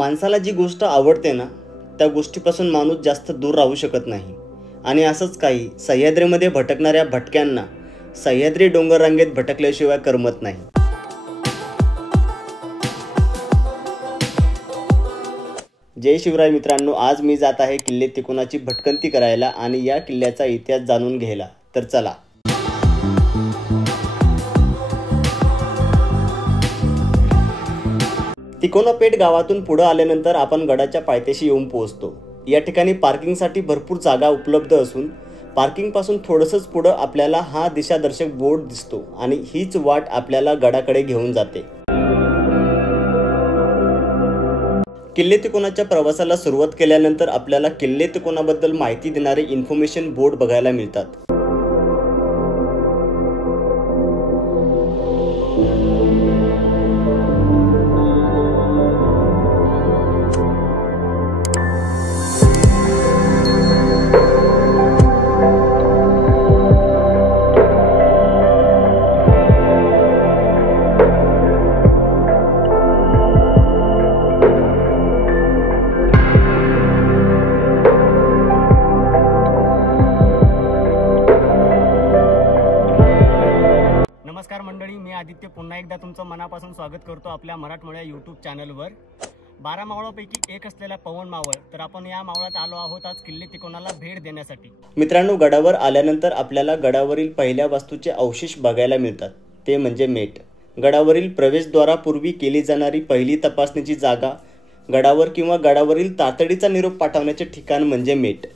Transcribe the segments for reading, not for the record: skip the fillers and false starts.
माणसाला जी गोष्ट आवडते ना, त्या गोष्टीपासून माणूस जास्त दूर राहू शकत नाही. आणि असंच काही सह्याद्रीमध्ये भटकणाऱ्या भटक्यांना सह्याद्री डोंगर रांगेत भटकल्याशिवाय करमत नाही. जय शिवराय मित्रांनो, आज मी जात आहे किल्ले तिकोनाची भटकंती करायला आणि या किल्ल्याचा इतिहास जाणून घ्यायला. तर चला. तिकोना पेठ गावातून पुढे आल्यानंतर आपण गडाच्या पायथ्याशी येऊन पोहोचतो. या ठिकाणी पार्किंगसाठी भरपूर जागा उपलब्ध असून पार्किंग पासून थोडंसंच पुढे आपल्याला हा दिशादर्शक बोर्ड दिसतो आणि हीच वाट आपल्याला गडाकडे घेऊन जाते. किल्ले तिकोनाच्या प्रवासाला सुरुवात केल्यानंतर आपल्याला किल्ले तिकोनाबद्दल माहिती देणारे इन्फॉर्मेशन बोर्ड बघायला मिळतात. नमस्कार मंडळी, मी आदित्य पुन्हा एकदा तुमचं मनापासून स्वागत करतो आपल्या मराठमोळ्या यूट्यूब चॅनलवर. 12 मावळापैकी एक असलेला पवन मावळ, तर आपण या मावळात आलो आहोत आज किल्ले तिकोनाला भेट देण्यासाठी. मित्रांनो, गडावर आल्यानंतर आपल्याला गडावरील पहिल्या वास्तूचे अवशेष बघायला मिळतात, ते म्हणजे मेट. गडावरील प्रवेशद्वारापूर्वी केली जाणारी पहिली तपासणीची जागा, गडावर किंवा गडावरील तातडीचा निरोप पाठवण्याचे ठिकाण म्हणजे मेट.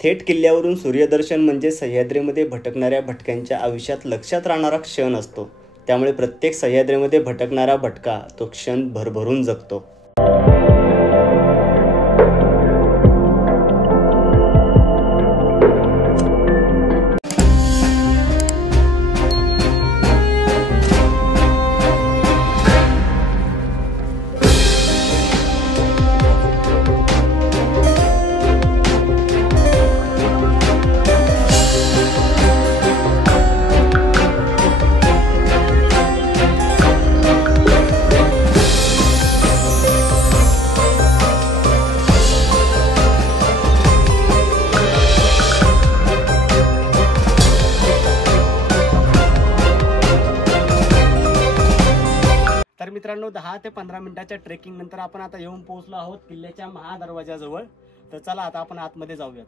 थेट किल्ल्यावरून सूर्यदर्शन म्हणजे सह्याद्रीमध्ये भटकणाऱ्या भटक्यांच्या आयुष्यात लक्षात राहणारा क्षण असतो. त्यामुळे प्रत्येक सह्याद्रीमध्ये भटकणारा भटका तो क्षण भरभरून जगतो. तर मित्रांनो, 10 ते 15 मिनिटाच्या ट्रेकिंग नंतर आपण आता येऊन पोहोचलो आहोत किल्ल्याच्या महादरवाजाजवळ. तर चला आता आपण आतमध्ये जाऊयात.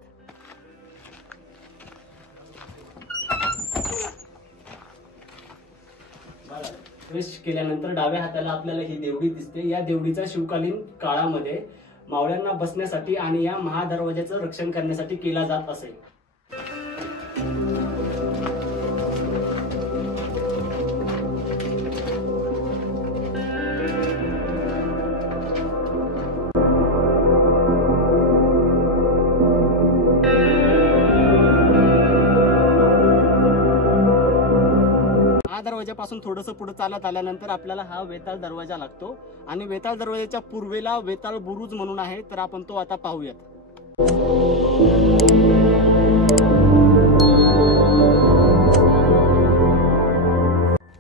प्रवेश केल्यानंतर डाव्या हाताला आपल्याला ही देवडी दिसते. या देवडीचा शिवकालीन काळामध्ये मावळ्यांना बसण्यासाठी आणि या महादरवाजाचं रक्षण करण्यासाठी केला जात असे. दरवाजापासून थोडंसं पुढे चालत आल्यानंतर आपल्याला हा वेताळ दरवाजा लागतो आणि वेताळ दरवाजाच्या पूर्वेला वेताळ बुरुज म्हणून आहे, तर आपण तो आता पाहूयात.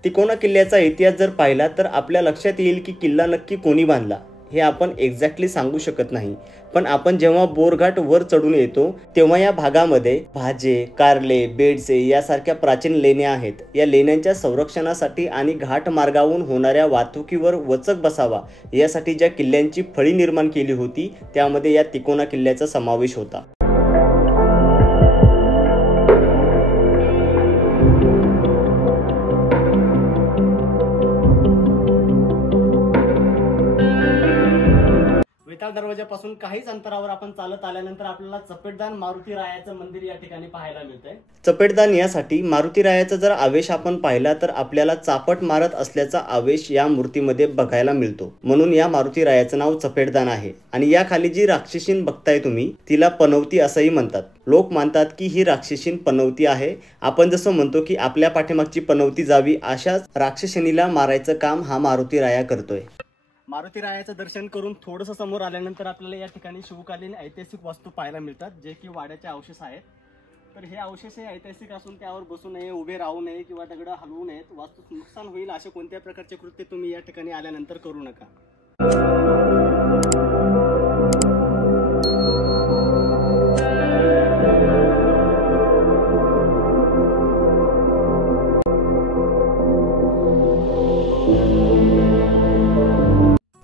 तिकोना किल्ल्याचा इतिहास जर पाहिला तर आपल्या लक्षात येईल की किल्ला नक्की कोणी बांधला हे आपण एक्झॅक्टली सांगू शकत नाही. पण आपण जेव्हा बोरघाट वर चढून येतो तेव्हा या भागामध्ये भाजे, कारले, बेडसे यासारख्या प्राचीन लेण्या आहेत. या लेण्यांच्या संरक्षणासाठी आणि घाट मार्गावरून होणाऱ्या वाहतुकीवर वचक बसावा यासाठी ज्या किल्ल्यांची फळी निर्माण केली होती त्यामध्ये या तिकोना किल्ल्याचा समावेश होता. दरवाजापासून काहीच अंतरावर आपण चालत आल्यानंतर आपल्याला चपेटदान मारुती रायाचं मंदिर या ठिकाणी पाहायला मिळतंय. चपेटदान यासाठी मारुती रायाचा जर आवेश आपण पाहिला तर आपल्याला चापट मारत असल्याचा आवेश या मूर्तीमध्ये बघायला मिळतो. म्हणून या मारुती रायाचं नाव चपेटदान आहे. आणि या खाली जी राक्षसीन बघताय तुम्ही तिला पनवती असंही म्हणतात. लोक मानतात की ही राक्षसीन पनवती आहे. आपण जसं म्हणतो की आपल्या पाठीमागची पनवती जावी, अशाच राक्षसीनीला मारायचं काम हा मारुती राया करतोय. मारुती रायाचं दर्शन करून थोडंसं समोर आल्यानंतर आपल्याला या ठिकाणी शिवकालीन ऐतिहासिक वास्तू पाहायला मिळतात, जे की वाड्याचे अवशेष आहेत. तर हे अवशेष हे ऐतिहासिक असून त्यावर बसू नये, उभे राहू नये किंवा दगडं हलवू नयेत. वास्तूत नुकसान होईल असे कोणत्या प्रकारचे कृत्य तुम्ही या ठिकाणी आल्यानंतर करू नका.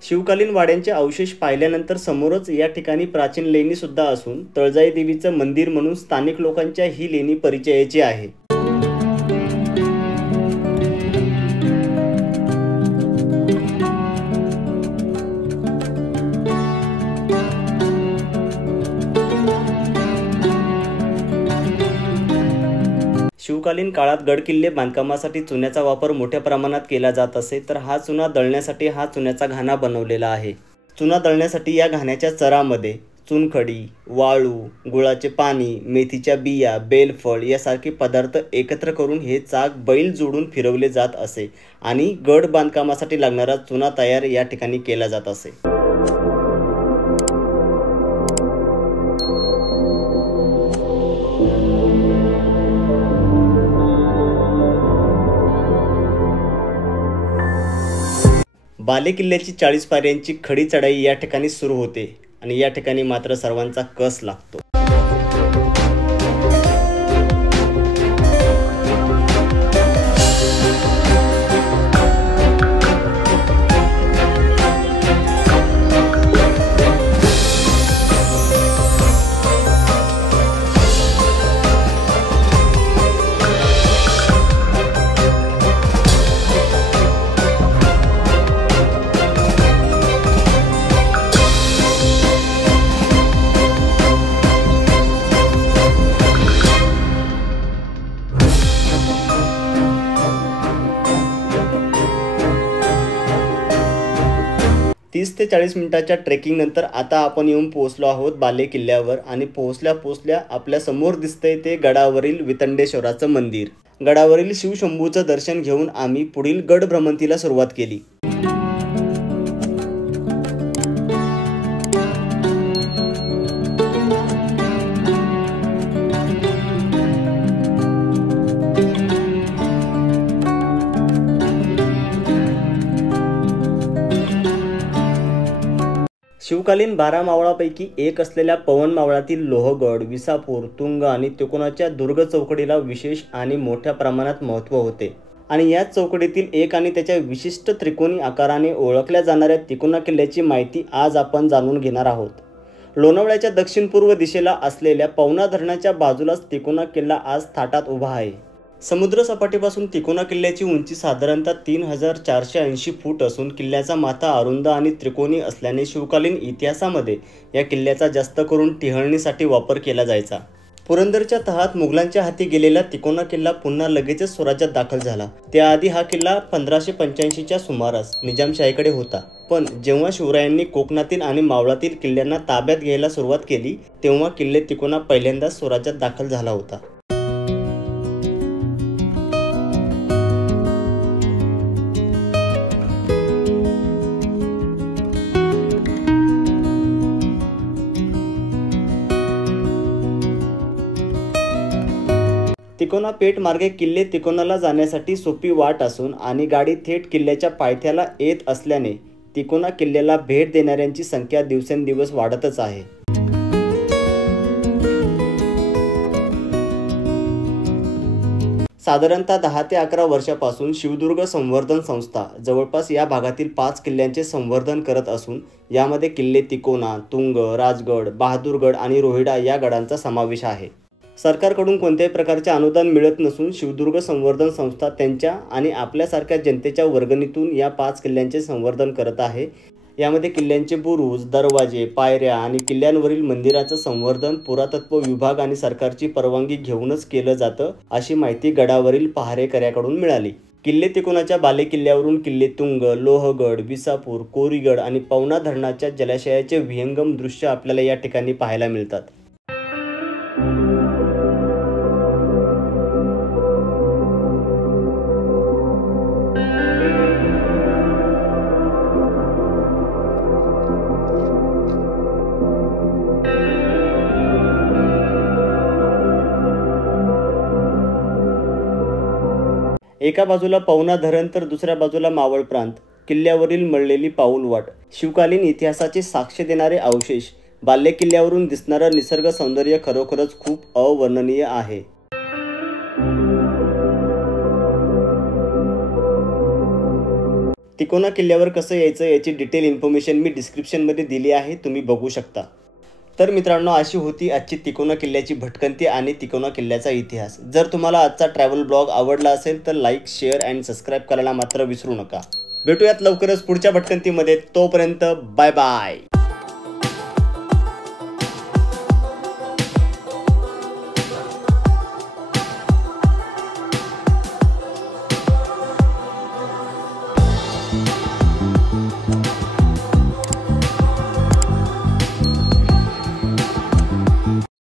शिवकालीन वाड्यांचे अवशेष पाहिल्यानंतर समोरच या ठिकाणी प्राचीन लेणी सुद्धा असून तळजाई देवीचं मंदिर म्हणून स्थानिक लोकांच्या ही लेणी परिचयाची आहे. शिवकालीन काळात गडकिल्ले बांधकामासाठी चुन्याचा वापर मोठ्या प्रमाणात केला जात असे, तर हा चुना दळण्यासाठी हा चुन्याचा घाणा बनवलेला आहे. चुना दळण्यासाठी या घाण्याच्या चरामध्ये चुनखडी, वाळू, गुळाचे पाणी, मेथीच्या बिया, बेलफळ यासारखे पदार्थ एकत्र करून हे चाक बैल जोडून फिरवले जात असे आणि गड बांधकामासाठी लागणारा चुना तयार या ठिकाणी केला जात असे. बालेकिल्ल्याची 40 पायऱ्यांची खडी चढाई या ठिकाणी सुरू होते आणि या ठिकाणी मात्र सर्वांचा कस लागतो. तीस ते 40 मिनिटाच्या ट्रेकिंग नंतर आता आपण येऊन पोहोचलो आहोत बाले किल्ल्यावर आणि पोहोचल्या आपल्या समोर दिसतंय ते गडावरील वितंडेश्वराचं मंदिर. गडावरील शिवशंभूचं दर्शन घेऊन आम्ही पुढील गड भ्रमंतीला सुरुवात केली. शिवकालीन 12 मावळापैकी एक असलेल्या पवन मावळातील लोहगड, विसापूर, तुंग आणि तिकोनाच्या दुर्ग चौकडीला विशेष आणि मोठ्या प्रमाणात महत्त्व होते आणि याच चौकडीतील एक आणि त्याच्या विशिष्ट त्रिकोणी आकाराने ओळखल्या जाणाऱ्या तिकोना किल्ल्याची माहिती आज आपण जाणून घेणार आहोत. लोणावळ्याच्या दक्षिण पूर्व दिशेला असलेल्या पवना धरणाच्या बाजूलाच तिकोना किल्ला आज थाटात उभा आहे. समुद्र सपाटीपासून तिकोना किल्ल्याची उंची साधारणतः 3480 फूट असून किल्ल्याचा माथा अरुंद आणि त्रिकोणी असल्याने शिवकालीन इतिहासामध्ये या किल्ल्याचा जास्त करून टिहळणीसाठी वापर केला जायचा. पुरंदरच्या तहात मुघलांच्या हाती गेलेला तिकोना किल्ला पुन्हा लगेचच स्वराज्यात दाखल झाला. त्याआधी हा किल्ला 1585च्या सुमारास निजामशाहीकडे होता, पण जेव्हा शिवरायांनी कोकणातील आणि मावळातील किल्ल्यांना ताब्यात घ्यायला सुरुवात केली तेव्हा किल्ले तिकोना पहिल्यांदाच स्वराज्यात दाखल झाला होता. तिकोना पेठ मार्गे किल्ले तिकोनाला जाण्यासाठी सोपी वाट असून आणि गाडी थेट किल्ल्याच्या पायथ्याला येत असल्याने तिकोना किल्ल्याला भेट देणाऱ्यांची संख्या दिवसेंदिवस वाढतच आहे. साधारणतः 10 ते 11 वर्षापासून शिवदुर्ग संवर्धन संस्था जवळपास या भागातील 5 किल्ल्यांचे संवर्धन करत असून यामध्ये किल्ले तिकोना, तुंग, राजगड, बहादूरगड आणि रोहिडा या गडांचा समावेश आहे. सरकारकडून कोणत्याही प्रकारचे अनुदान मिळत नसून शिवदुर्ग संवर्धन संस्था त्यांच्या आणि आपल्यासारख्या जनतेच्या वर्गणीतून या 5 किल्ल्यांचे संवर्धन करत आहे. यामध्ये किल्ल्यांचे बुरुज, दरवाजे, पायऱ्या आणि किल्ल्यांवरील मंदिराचं संवर्धन पुरातत्व विभाग आणि सरकारची परवानगी घेऊनच केलं जातं, अशी माहिती गडावरील पहारेकऱ्याकडून मिळाली. किल्ले तिकोनाच्या बालेकिल्ल्यावरून किल्ले तुंग, लोहगड, विसापूर, कोरीगड आणि पवना धरणाच्या जलाशयाचे विहंगम दृश्य आपल्याला या ठिकाणी पाहायला मिळतात. एका बाजूला पवना धरण तर दुसऱ्या बाजूला मावळ प्रांत, किल्ल्यावरील मळलेली पाऊलवाट, शिवकालीन इतिहासाचे साक्ष देणारे अवशेष, बाल्य किल्ल्यावरून दिसणारं निसर्ग सौंदर्य खरोखरच खूप अवर्णनीय आहे. तिकोना किल्ल्यावर कसं यायचं याची डिटेल इन्फॉर्मेशन मी डिस्क्रिप्शनमध्ये दिली आहे, तुम्ही बघू शकता. तर मित्रांनो, अशी होती आजची तिकोना किल्ल्याची भटकंती आणि तिकोना किल्ल्याचा इतिहास. जर तुम्हाला आजचा ट्रॅव्हल ब्लॉग आवडला असेल तर लाईक, शेअर अँड सबस्क्राईब करायला मात्र विसरू नका. भेटूयात लवकरच पुढच्या भटकंतीमध्ये. तोपर्यंत बाय बाय.